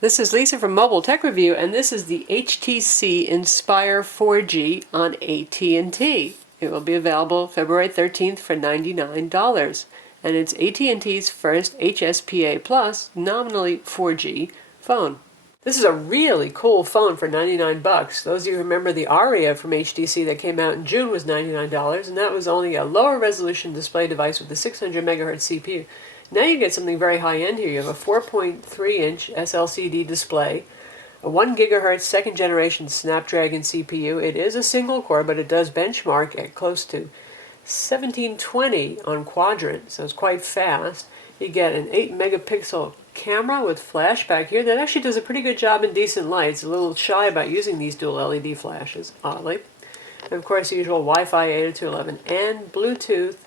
This is Lisa from Mobile Tech Review, and this is the HTC Inspire 4G on AT&T. It will be available February 13th for $99, and it's AT&T's first HSPA Plus, nominally 4G phone. This is a really cool phone for $99. Those of you who remember the Aria from HTC that came out in June was $99, and that was only a lower resolution display device with the 600 megahertz CPU. Now you get something very high-end here. You have a 4.3-inch SLCD display, a 1 gigahertz second-generation Snapdragon CPU. It is a single-core, but it does benchmark at close to 1720 on Quadrant, so it's quite fast. You get an 8-megapixel camera with flashback here that actually does a pretty good job in decent light. It's a little shy about using these dual LED flashes, oddly. And of course, the usual Wi-Fi 802.11 and Bluetooth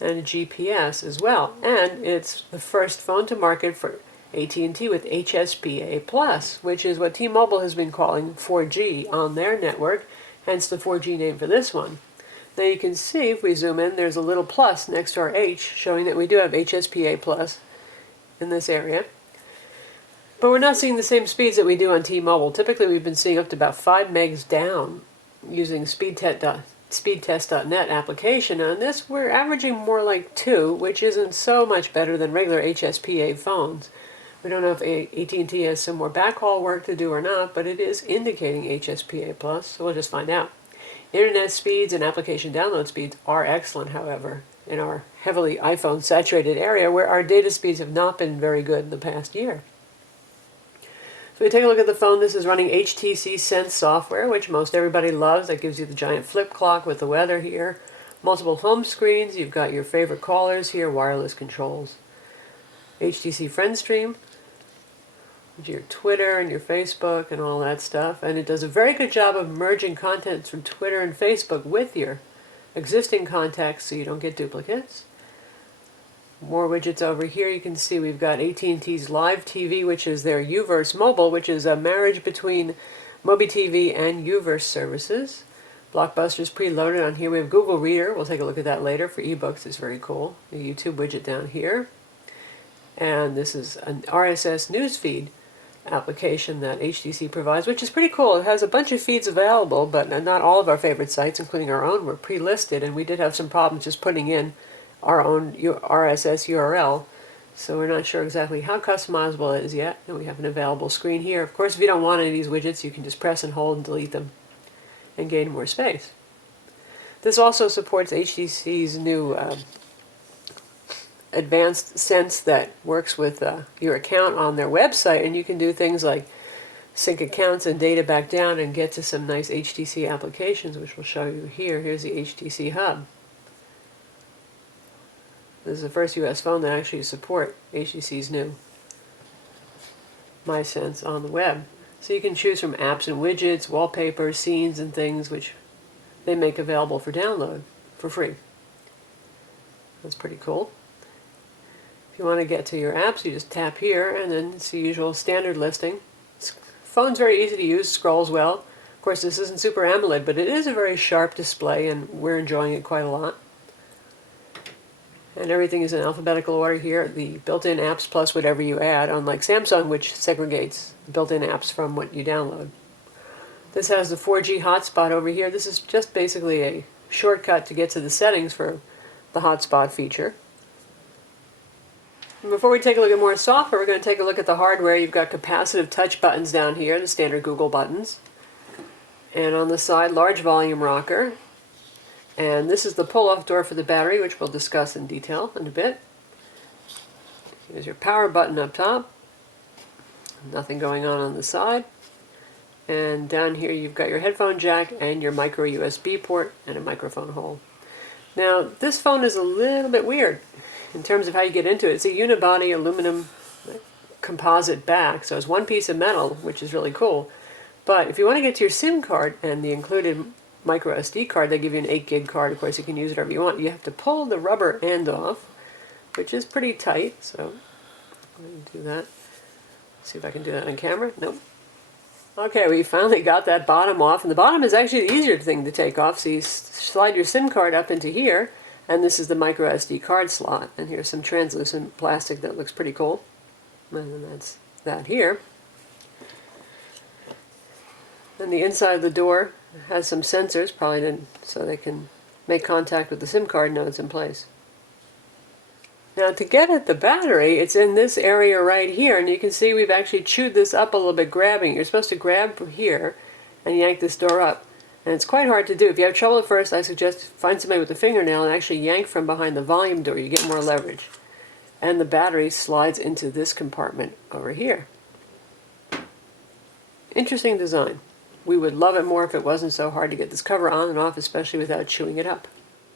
and a GPS as well. And it's the first phone to market for AT&T with HSPA Plus, which is what T-Mobile has been calling 4G on their network, hence the 4G name for this one. Now you can see, if we zoom in, there's a little plus next to our H, showing that we do have HSPA Plus in this area. But we're not seeing the same speeds that we do on T-Mobile. Typically we've been seeing up to about 5 megs down using speedtest.net application. On this, we're averaging more like 2, which isn't so much better than regular HSPA phones. We don't know if AT&T has some more backhaul work to do or not, but it is indicating HSPA+, so we'll just find out. Internet speeds and application download speeds are excellent, however, in our heavily iPhone-saturated area where our data speeds have not been very good in the past year. So we take a look at the phone. This is running HTC Sense software, which most everybody loves. That gives you the giant flip clock with the weather here. Multiple home screens. You've got your favorite callers here, wireless controls. HTC FriendStream, your Twitter and your Facebook and all that stuff. And it does a very good job of merging contents from Twitter and Facebook with your existing contacts so you don't get duplicates. More widgets over here. You can see we've got AT&T's Live TV, which is their Uverse Mobile, which is a marriage between MobiTV and Uverse services. Blockbuster's preloaded on here. We have Google Reader. We'll take a look at that later for ebooks. It's very cool. The YouTube widget down here. And this is an RSS newsfeed application that HTC provides, which is pretty cool. It has a bunch of feeds available, but not all of our favorite sites, including our own, were pre-listed, and we did have some problems just putting in our own RSS URL, so we're not sure exactly how customizable it is yet, and we have an available screen here. Of course, if you don't want any of these widgets, you can just press and hold and delete them and gain more space. This also supports HTC's new advanced Sense that works with your account on their website, and you can do things like sync accounts and data back down and get to some nice HTC applications, which we'll show you here. Here's the HTC Hub. This is the first US phone that actually support HTC's new MySense on the web. So you can choose from apps and widgets, wallpapers, scenes, and things which they make available for download for free. That's pretty cool. If you want to get to your apps, you just tap here, and then it's the usual standard listing. Phone's very easy to use, scrolls well. Of course, this isn't Super AMOLED, but it is a very sharp display, and we're enjoying it quite a lot. And everything is in alphabetical order here. The built-in apps plus whatever you add, unlike Samsung, which segregates built-in apps from what you download. This has the 4G hotspot over here. This is just basically a shortcut to get to the settings for the hotspot feature. And before we take a look at more software, we're going to take a look at the hardware. You've got capacitive touch buttons down here, the standard Google buttons. And on the side, large volume rocker. And this is the pull-off door for the battery, which we'll discuss in detail in a bit. Here's your power button up top. Nothing going on the side. And down here you've got your headphone jack and your micro USB port and a microphone hole. Now this phone is a little bit weird in terms of how you get into it. It's a unibody aluminum composite back, so it's one piece of metal, which is really cool. But if you want to get to your SIM card and the included micro SD card, they give you an 8 gig card. Of course, you can use it whatever you want. You have to pull the rubber end off, which is pretty tight. So I'm going to do that. See if I can do that on camera. Nope. Okay, we finally got that bottom off, and the bottom is actually the easier thing to take off. So you slide your SIM card up into here, and this is the micro SD card slot. And here's some translucent plastic that looks pretty cool. And then that's that here. And the inside of the door has some sensors, probably so they can make contact with the SIM card nodes in place. Now to get at the battery, it's in this area right here, and you can see we've actually chewed this up a little bit grabbing. You're supposed to grab from here and yank this door up. And it's quite hard to do. If you have trouble at first, I suggest find somebody with a fingernail and actually yank from behind the volume door. You get more leverage. And the battery slides into this compartment over here. Interesting design. We would love it more if it wasn't so hard to get this cover on and off, especially without chewing it up.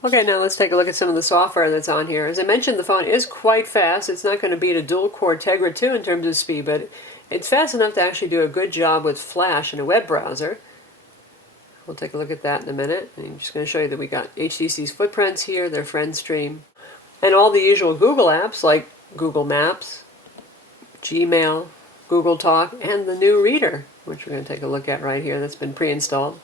Okay, now let's take a look at some of the software that's on here. As I mentioned, the phone is quite fast. It's not going to beat a dual-core Tegra 2 in terms of speed, but it's fast enough to actually do a good job with Flash in a web browser. We'll take a look at that in a minute. I'm just going to show you that we got HTC's footprints here, their friend stream, and all the usual Google apps like Google Maps, Gmail, Google Talk, and the new Reader, which we're going to take a look at right here. That's been pre-installed.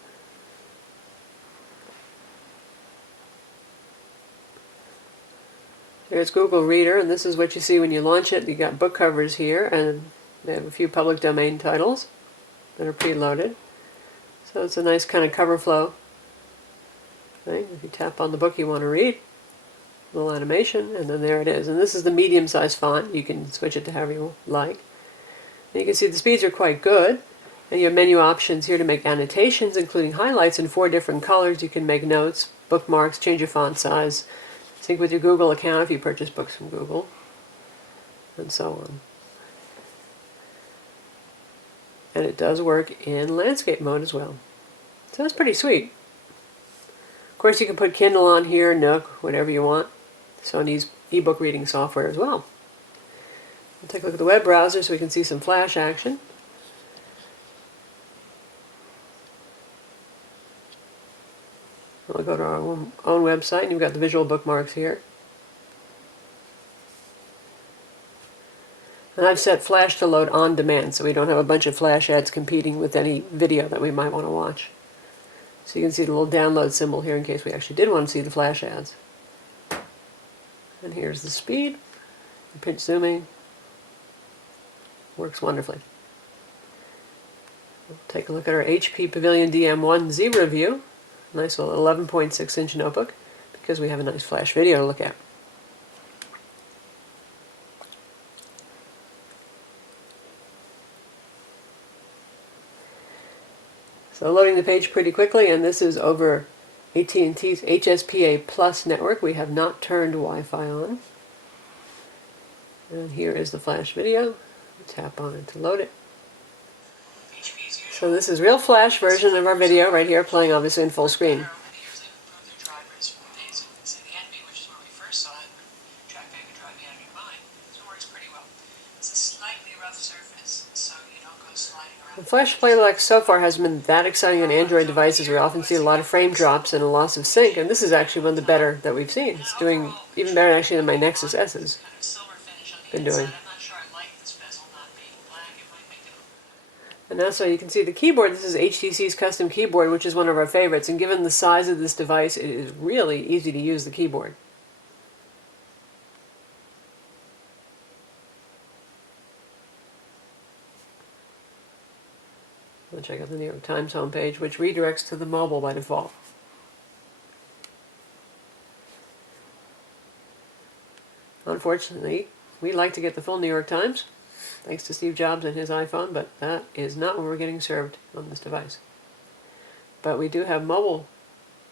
Here's Google Reader, and this is what you see when you launch it. You got book covers here, and they have a few public domain titles that are preloaded. So it's a nice kind of cover flow thing. If you tap on the book you want to read, little animation, and then there it is. And this is the medium-sized font. You can switch it to however you like. And you can see the speeds are quite good. And you have menu options here to make annotations, including highlights in 4 different colors. You can make notes, bookmarks, change your font size, sync with your Google account if you purchase books from Google, and so on. And it does work in landscape mode as well. So that's pretty sweet. Of course, you can put Kindle on here, Nook, whatever you want. Sony's ebook reading software as well. We'll take a look at the web browser so we can see some Flash action. We'll go to our own website, and you've got the visual bookmarks here. And I've set Flash to load on demand, so we don't have a bunch of Flash ads competing with any video that we might want to watch. So you can see the little download symbol here in case we actually did want to see the Flash ads. And here's the speed. Pinch zooming. Works wonderfully. We'll take a look at our HP Pavilion DM1 Z review. Nice little 11.6-inch notebook, because we have a nice Flash video to look at. So loading the page pretty quickly, and this is over AT&T's HSPA Plus network. We have not turned Wi-Fi on. And here is the Flash video. Tap on it to load it. So this is real Flash version of our video right here, playing obviously in full screen. The Flash playback so far hasn't been that exciting on Android devices. We often see a lot of frame drops and a loss of sync, and this is actually one of the better that we've seen. It's doing even better actually than my Nexus S has been doing. And also you can see the keyboard. This is HTC's custom keyboard, which is one of our favorites, and given the size of this device, it is really easy to use the keyboard. We'll check out the New York Times homepage, which redirects to the mobile by default. Unfortunately, we like to get the full New York Times, thanks to Steve Jobs and his iPhone, but that is not what we're getting served on this device. But we do have mobile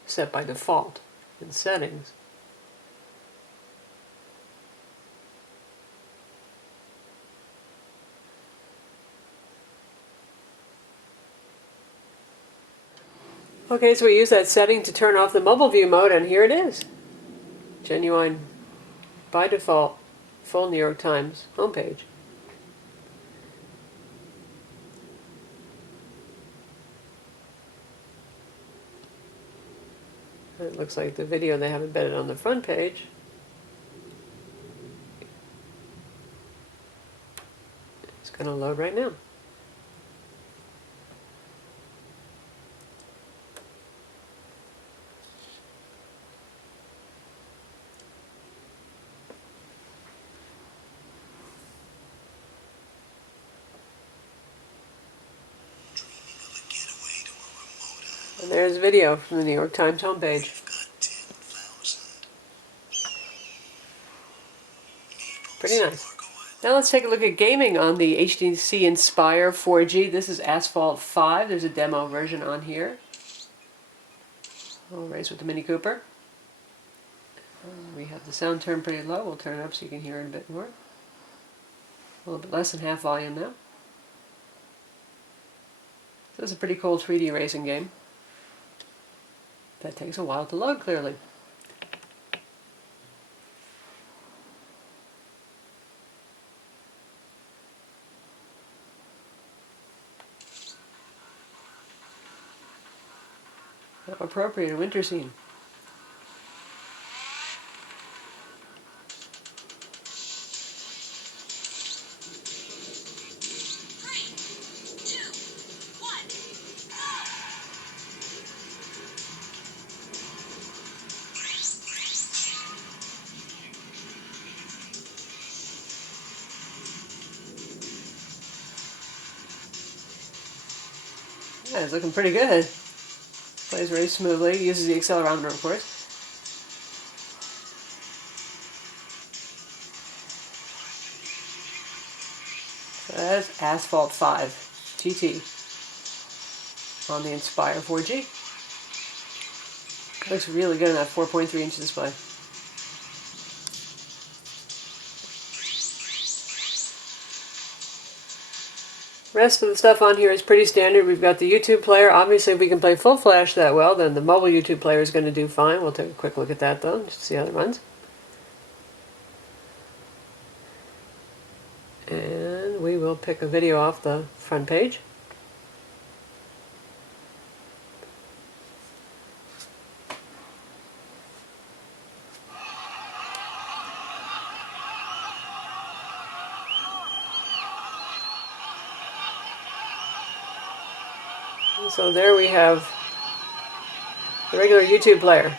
set by default in settings. Okay, so we use that setting to turn off the mobile view mode, and here it is. Genuine, by default, full New York Times homepage. It looks like the video they have embedded on the front page. It's going to load right now. And there's a video from the New York Times homepage. Pretty nice. Now let's take a look at gaming on the HTC Inspire 4G. This is Asphalt 5. There's a demo version on here. We'll race with the Mini Cooper. We have the sound turned pretty low. We'll turn it up so you can hear it a bit more. A little bit less than half volume now. This is a pretty cool 3D racing game. That takes a while to load, clearly. How appropriate, a winter scene. Yeah, it's looking pretty good. Plays very smoothly, uses the accelerometer, of course. So that's Asphalt 5 GT on the Inspire 4G. Looks really good on that 4.3-inch display. Rest of the stuff on here is pretty standard. We've got the YouTube player. Obviously, if we can play full flash that well, then the mobile YouTube player is going to do fine. We'll take a quick look at that, though, just to see how it runs. And we will pick a video off the front page. So there we have the regular YouTube player.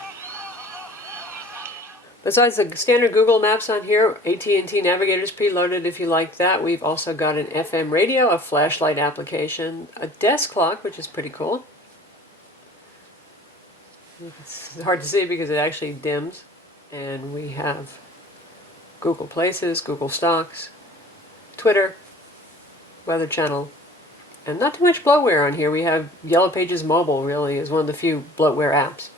Besides the standard Google Maps on here, AT&T Navigator's preloaded if you like that. We've also got an FM radio, a flashlight application, a desk clock, which is pretty cool. It's hard to see because it actually dims. And we have Google Places, Google Stocks, Twitter, Weather Channel, and not too much bloatware on here. We have Yellow Pages Mobile, really, is one of the few bloatware apps.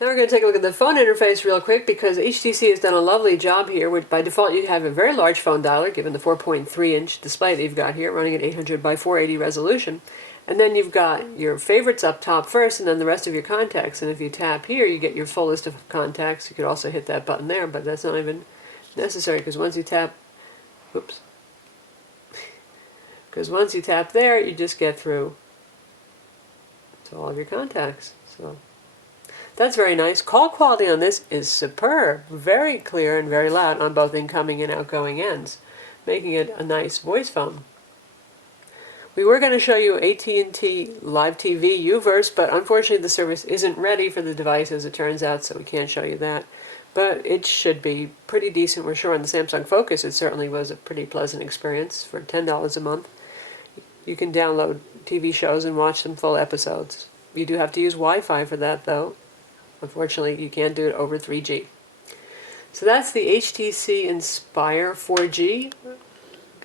Now we're going to take a look at the phone interface real quick because HTC has done a lovely job here. Which by default you have a very large phone dialer given the 4.3-inch display that you've got here running at 800 by 480 resolution. And then you've got your favorites up top first and then the rest of your contacts. And if you tap here you get your full list of contacts. You could also hit that button there, but that's not even necessary because once you tap, whoops, because once you tap there you just get through to all of your contacts. So that's very nice. Call quality on this is superb. Very clear and very loud on both incoming and outgoing ends, making it a nice voice phone. We were going to show you AT&T Live TV Uverse, but unfortunately the service isn't ready for the device as it turns out, so we can't show you that. But it should be pretty decent. We're sure on the Samsung Focus it certainly was a pretty pleasant experience for $10 a month. You can download TV shows and watch some full episodes. You do have to use Wi-Fi for that, though. Unfortunately, you can't do it over 3G. So that's the HTC Inspire 4G,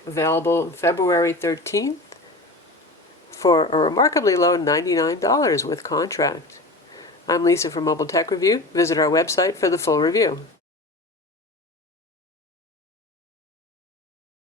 available February 13th for a remarkably low $99 with contract. I'm Lisa from Mobile Tech Review. Visit our website for the full review.